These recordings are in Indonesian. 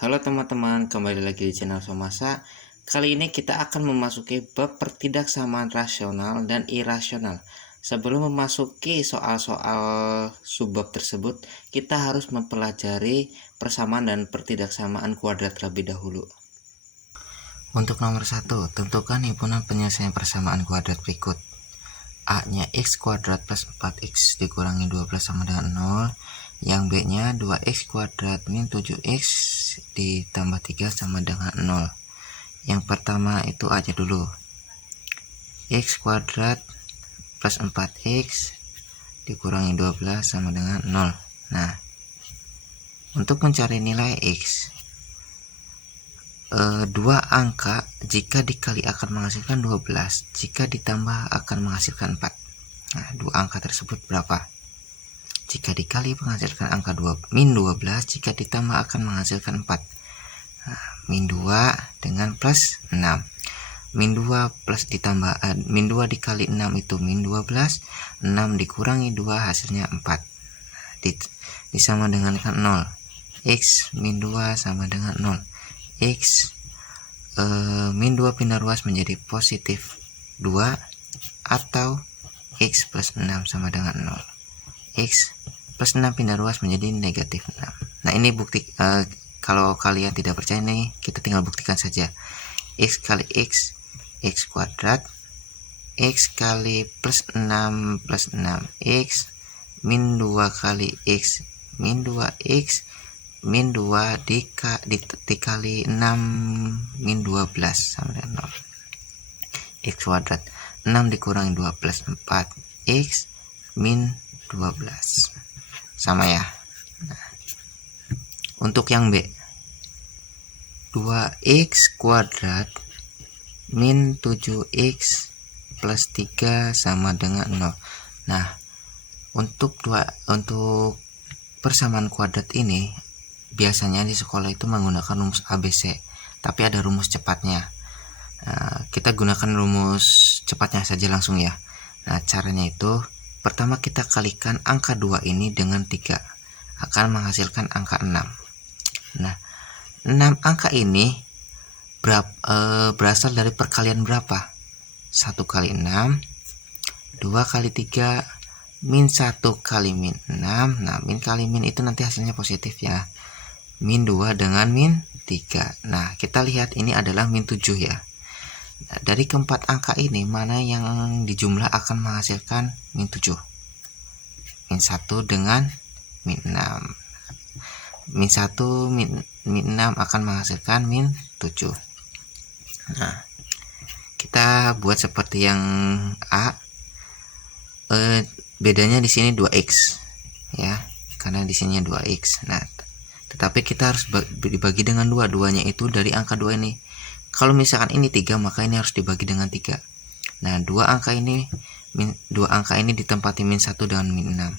Halo teman-teman, kembali lagi di channel Somasa. Kali ini kita akan memasuki bab pertidaksamaan rasional dan irasional. Sebelum memasuki soal-soal subbab tersebut, kita harus mempelajari persamaan dan pertidaksamaan kuadrat terlebih dahulu. Untuk nomor 1, tentukan himpunan penyelesaian persamaan kuadrat berikut. A-nya x kuadrat plus 4x dikurangi 12 sama dengan 0. Yang B-nya 2x kuadrat min 7x ditambah 3 sama dengan 0. Yang pertama itu aja dulu. X kuadrat plus 4x dikurangi 12 sama dengan 0. Nah, untuk mencari nilai x, dua angka jika dikali akan menghasilkan 12, jika ditambah akan menghasilkan 4. Nah, dua angka tersebut berapa? Jika dikali menghasilkan angka min 12, jika ditambah akan menghasilkan 4. Nah, min 2 dengan plus 6. Min 2 plus ditambah min 2 dikali 6 itu min 12, 6 dikurangi 2 hasilnya 4. Disama dengan 0. X min 2 sama dengan 0. X min 2 pindah ruas menjadi positif 2 atau X plus 6 sama dengan 0. X plus 6 pindah ruas menjadi negatif 6. Nah, ini bukti. Kalau kalian tidak percaya nih, kita tinggal buktikan saja. X kali X, X kuadrat, X kali plus 6 plus 6X, min 2 kali X, min 2X, min 2 dikali 6 min 12 sama dengan 0. X kuadrat 6 dikurangi 2 plus 4X min 12 sama ya. Nah, untuk yang B, 2x kuadrat min 7x plus 3 sama dengan 0. Nah, untuk persamaan kuadrat ini biasanya di sekolah itu menggunakan rumus ABC, tapi ada rumus cepatnya. Kita gunakan rumus cepatnya saja langsung ya. Nah, caranya itu pertama kita kalikan angka 2 ini dengan 3, akan menghasilkan angka 6. Nah, 6 angka ini berasal dari perkalian berapa? 1 kali 6, 2 kali 3, min 1 kali min 6. Nah, min kali min itu nanti hasilnya positif ya. Min 2 dengan min 3. Nah, kita lihat ini adalah min 7 ya. Nah, dari keempat angka ini mana yang dijumlah akan menghasilkan min 7? Min 1 dengan min 6. Min 1 min 6 akan menghasilkan min 7. Nah, kita buat seperti yang A. Bedanya di sini 2x ya, karena di sini 2x. Nah, tetapi kita harus dibagi dengan 2. Duanya itu dari angka 2 ini. Kalau misalkan ini 3, maka ini harus dibagi dengan 3. Nah, dua angka ini ditempati min 1 dengan min 6.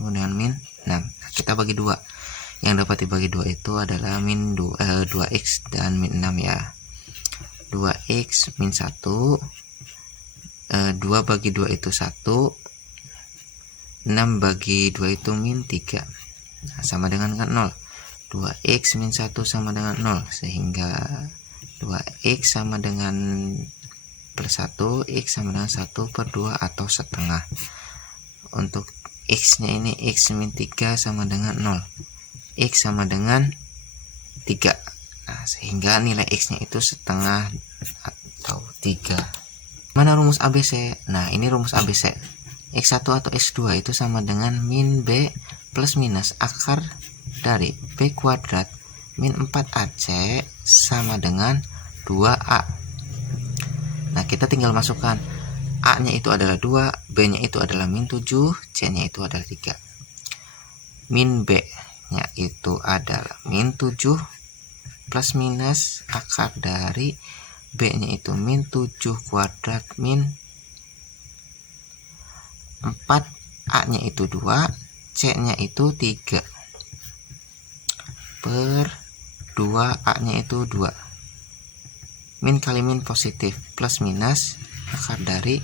Dengan min 6. Nah, kita bagi 2. Yang dapat dibagi 2 itu adalah min 2x dan min 6 ya. 2x min 1, 2 bagi 2 itu 1, 6 bagi 2 itu min 3. Nah, sama dengan 0. 2x min 1 sama dengan 0, sehingga 2x sama dengan plus 1, x sama dengan 1 per 2 atau setengah. Untuk x nya ini x min 3 sama dengan 0, x sama dengan 3. Nah, sehingga nilai x nya itu setengah atau 3. Mana rumus ABC? Nah, ini rumus ABC. X1 atau X2 itu sama dengan min B plus minus akar dari B kuadrat min 4AC sama dengan 2A. Nah, kita tinggal masukkan. A nya itu adalah 2, B nya itu adalah min 7, C nya itu adalah 3. Min B nya itu adalah min 7 plus minus akar dari B nya itu min 7 kuadrat min 4, A nya itu 2, C nya itu 3 per 2, A nya itu 2. Min kali min positif, plus minus akar dari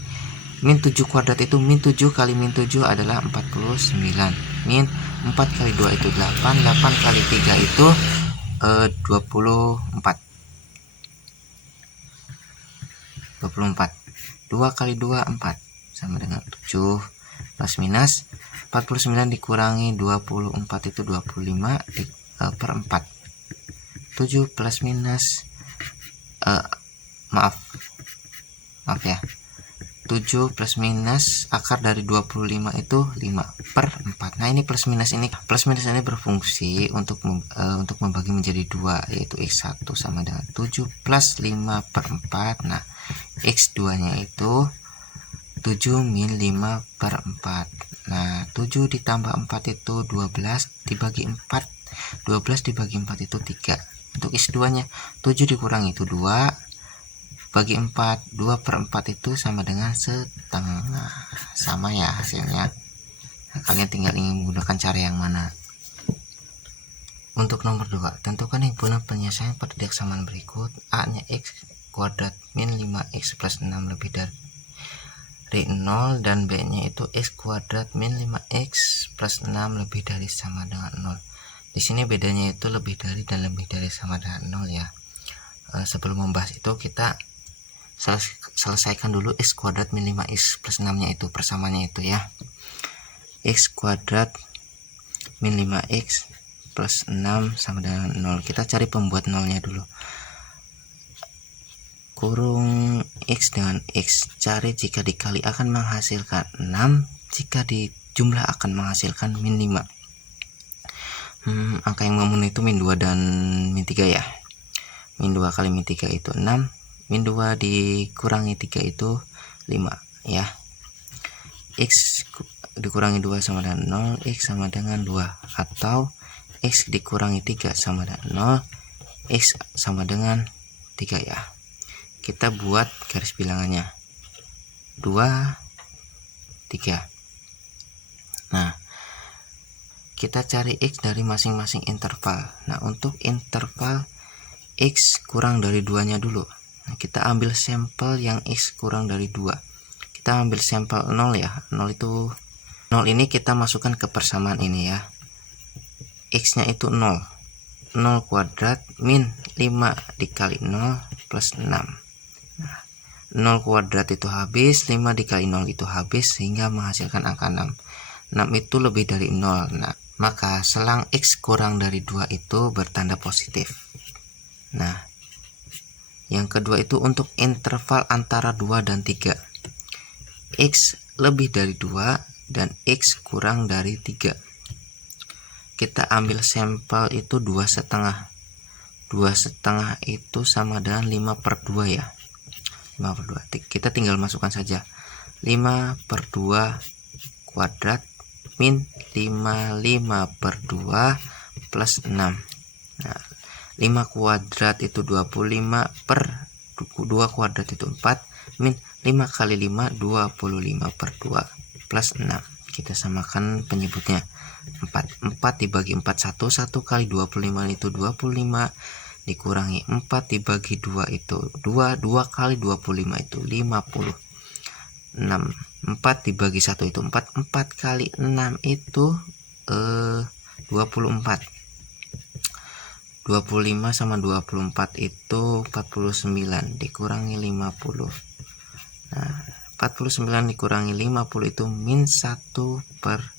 min 7 kuadrat itu min 7 kali min 7 adalah 49. Min 4 kali 2 itu 8, 8 kali 3 itu 24. 2 kali 2 4 sama dengan 7, plus minus 49 dikurangi 24 itu 25 per 4. 7 plus minus maaf ya, 7 plus minus akar dari 25 itu 5 per 4. Nah, ini plus minus ini berfungsi untuk membagi menjadi 2, yaitu x1 sama dengan 7 plus 5 per 4. Nah, x2 nya itu 7 min 5 per 4. Nah, 7 ditambah 4 itu 12 dibagi 4. 12 dibagi 4 itu 3. Untuk x2 nya 7 dikurangi itu 2 bagi 4, 2 per 4 itu sama dengan setengah. Sama ya hasilnya. Nah, kalian tinggal ingin menggunakan cara yang mana. Untuk nomor 2, tentukan himpunan penyelesaian pada diaksaman berikut. A nya x kuadrat min 5x plus 6 lebih dari 0, dan B nya itu x kuadrat min 5x plus 6 lebih dari sama dengan 0. Di sini bedanya itu lebih dari dan lebih dari sama dengan 0 ya. Sebelum membahas itu kita selesaikan dulu x kuadrat min 5x plus 6 nya itu, persamaannya itu ya. X kuadrat min 5x plus 6 sama dengan 0. Kita cari pembuat nolnya dulu. Kurung x dengan x, cari jika dikali akan menghasilkan 6, jika dijumlah akan menghasilkan min 5. Angka yang memenuhi itu min 2 dan min 3 ya. Min 2 kali min 3 itu 6, min 2 dikurangi 3 itu 5 ya. X dikurangi 2 sama dengan 0, x sama dengan 2, atau x dikurangi 3 sama dengan 0, x sama dengan 3 ya. Kita buat garis bilangannya 2, 3. Nah, kita cari x dari masing-masing interval. Nah, untuk interval x kurang dari 2 nya dulu. Nah, kita ambil sampel yang x kurang dari 2. Kita ambil sampel 0 ya. 0 ini kita masukkan ke persamaan ini ya. X nya itu 0. 0 kuadrat min 5 dikali 0 plus 6. Nah, 0 kuadrat itu habis, 5 dikali 0 itu habis, sehingga menghasilkan angka 6. 6 itu lebih dari 0. Nah, maka selang x kurang dari 2 itu bertanda positif. Nah, yang kedua itu untuk interval antara 2 dan 3. X lebih dari 2 dan x kurang dari 3. Kita ambil sampel itu 2,5. 2,5 itu sama dengan 5 per 2 ya. 5 per 2. Kita tinggal masukkan saja. 5 per 2 kuadrat min 5 per 2 plus 6. Nah, 5 kuadrat itu 25 per 2 kuadrat itu 4 min 5 kali 5 25 per 2 plus 6. Kita samakan penyebutnya 4 dibagi 4 1 kali 25 itu 25 dikurangi 4 dibagi 2 itu 2 kali 25 itu 50. 6 4 dibagi 1 itu 4 kali 6 itu 24. 25 sama 24 itu 49 dikurangi 50. Nah, 49 dikurangi 50 itu min 1 per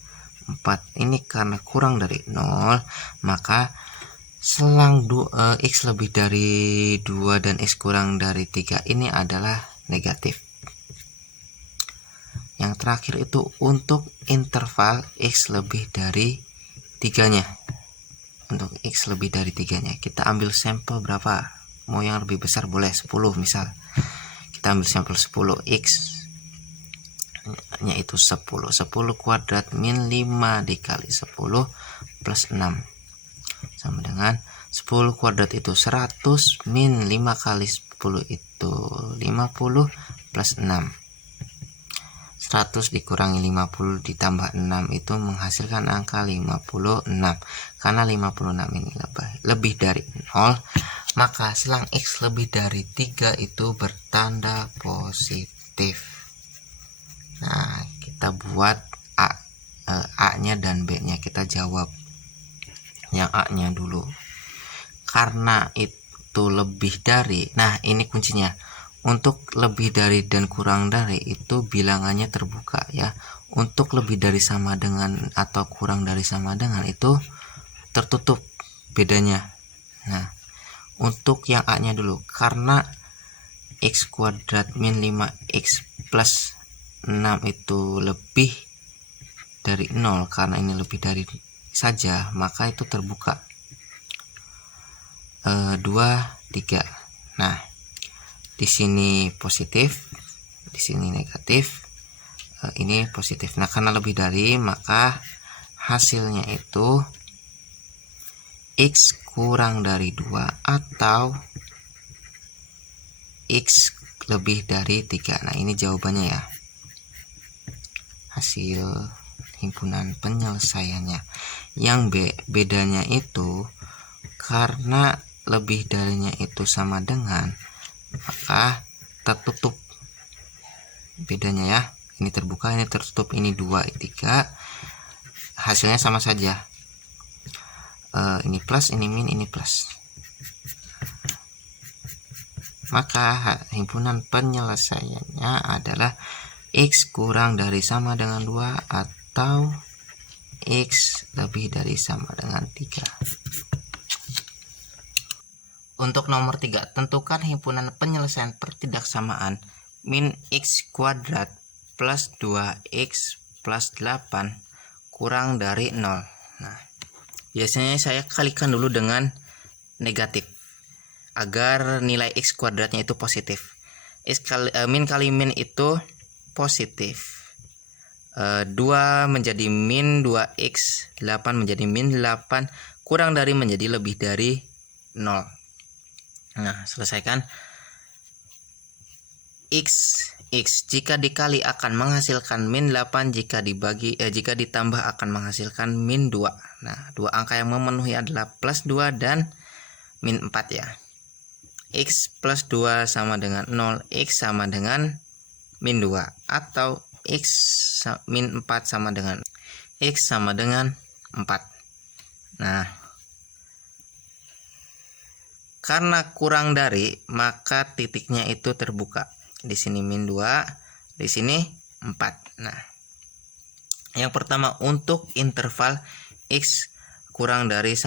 4. Ini karena kurang dari 0, maka selang x lebih dari 2 dan x kurang dari 3 ini adalah negatif. Yang terakhir itu untuk interval x lebih dari 3-nya. Untuk x lebih dari 3-nya, kita ambil sampel berapa? Mau yang lebih besar boleh, 10 misal. Kita ambil sampel 10, x nya itu 10 kuadrat min 5 dikali 10 plus 6 sama dengan 10 kuadrat itu 100 min 5 kali 10 itu 50 plus 6. 100 dikurangi 50 ditambah 6 itu menghasilkan angka 56. Karena 56 ini lebih dari 0, maka selang x lebih dari 3 itu bertanda positif. Nah, kita buat A nya dan B nya, kita jawab yang A nya dulu. karena itu lebih dari, nah ini kuncinya. Untuk lebih dari dan kurang dari itu bilangannya terbuka ya. Untuk lebih dari sama dengan atau kurang dari sama dengan itu tertutup bedanya. Nah, untuk yang A nya dulu, karena x kuadrat min 5x plus 6 itu lebih dari 0, karena ini lebih dari saja, maka itu terbuka 2, 3. Nah, di sini positif, di sini negatif, ini positif. Nah, karena lebih dari, maka hasilnya itu x kurang dari 2 atau x lebih dari 3. Nah, ini jawabannya ya. Hasil himpunan penyelesaiannya. Yang bedanya itu karena lebih darinya itu sama dengan, maka tertutup bedanya ya. Ini terbuka, ini tertutup, ini 2, 3. Hasilnya sama saja. Ini plus, ini min, ini plus. Maka himpunan penyelesaiannya adalah x kurang dari sama dengan 2 atau x lebih dari sama dengan 3. Untuk nomor 3, tentukan himpunan penyelesaian pertidaksamaan min x kuadrat plus 2x plus 8 kurang dari 0. Nah, biasanya saya kalikan dulu dengan negatif agar nilai x kuadratnya itu positif. Min kali min itu positif. 2 menjadi min 2x, 8 menjadi min 8, kurang dari menjadi lebih dari 0. Nah, selesaikan. X jika dikali akan menghasilkan min 8, jika ditambah akan menghasilkan min 2. Nah, dua angka yang memenuhi adalah plus 2 dan min 4 ya. X plus 2 sama dengan 0, X sama dengan min 2, atau X min 4 sama dengan X sama dengan 4. Nah, karena kurang dari, maka titiknya itu terbuka. Di sini min 2, di sini 4. Nah, yang pertama untuk interval X kurang dari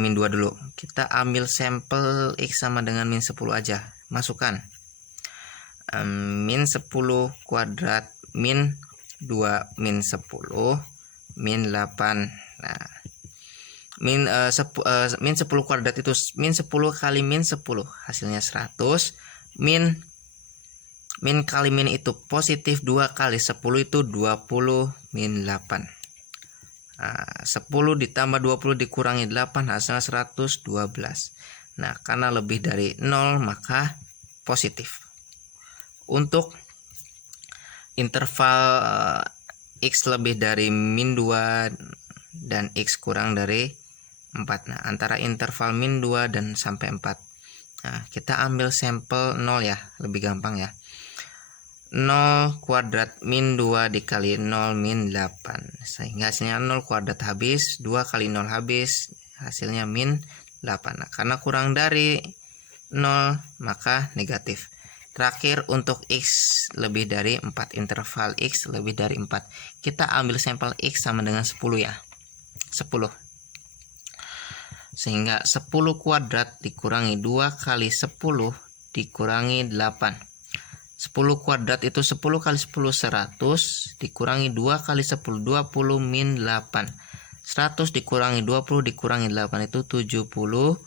min 2 dulu. Kita ambil sampel X sama dengan min 10 aja. Masukkan. Min 10 kuadrat min 2 min 10 min 8. Nah, min 10 kuadrat itu min 10 kali min 10, hasilnya 100. Min kali min itu positif, 2 kali 10 itu 20 min 8. Nah, 10 ditambah 20 dikurangi 8, hasilnya 112. Nah, karena lebih dari 0 maka positif. Untuk interval X lebih dari min 2 dan X kurang dari 4. Nah, antara interval min 2 dan sampai 4. Nah, kita ambil sampel 0 ya, lebih gampang ya. 0 kuadrat min 2 dikali 0 min 8. Sehingga hasilnya 0 kuadrat habis, 2 kali 0 habis, hasilnya min 8. Nah, karena kurang dari 0 maka negatif. Terakhir untuk X lebih dari 4, interval X lebih dari 4. Kita ambil sampel X sama dengan 10 ya. 10. Sehingga 10 kuadrat dikurangi 2 kali 10 dikurangi 8. 10 kuadrat itu 10 kali 10 100, dikurangi 2 kali 10 20 min 8. 100 dikurangi 20 dikurangi 8 itu 72.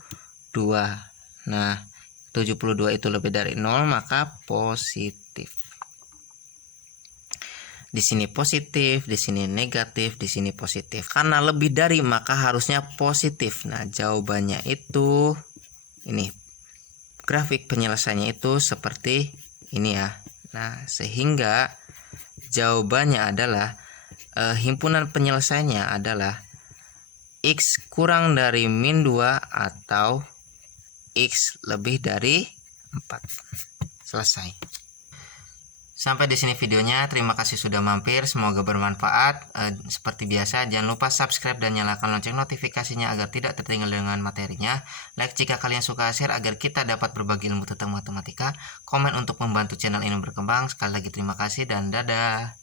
Nah, 72 itu lebih dari 0 maka positif. Di sini positif, di sini negatif, di sini positif. Karena lebih dari maka harusnya positif. Nah, jawabannya itu ini. Grafik penyelesaiannya itu seperti ini ya. Nah, sehingga jawabannya adalah himpunan penyelesaiannya adalah X kurang dari min 2 atau X lebih dari 4. Selesai. Sampai di sini videonya. Terima kasih sudah mampir. Semoga bermanfaat. Seperti biasa, jangan lupa subscribe dan nyalakan lonceng notifikasinya agar tidak tertinggal dengan materinya. Like jika kalian suka, share agar kita dapat berbagi ilmu tentang matematika. Komen untuk membantu channel ini berkembang. Sekali lagi terima kasih dan dadah.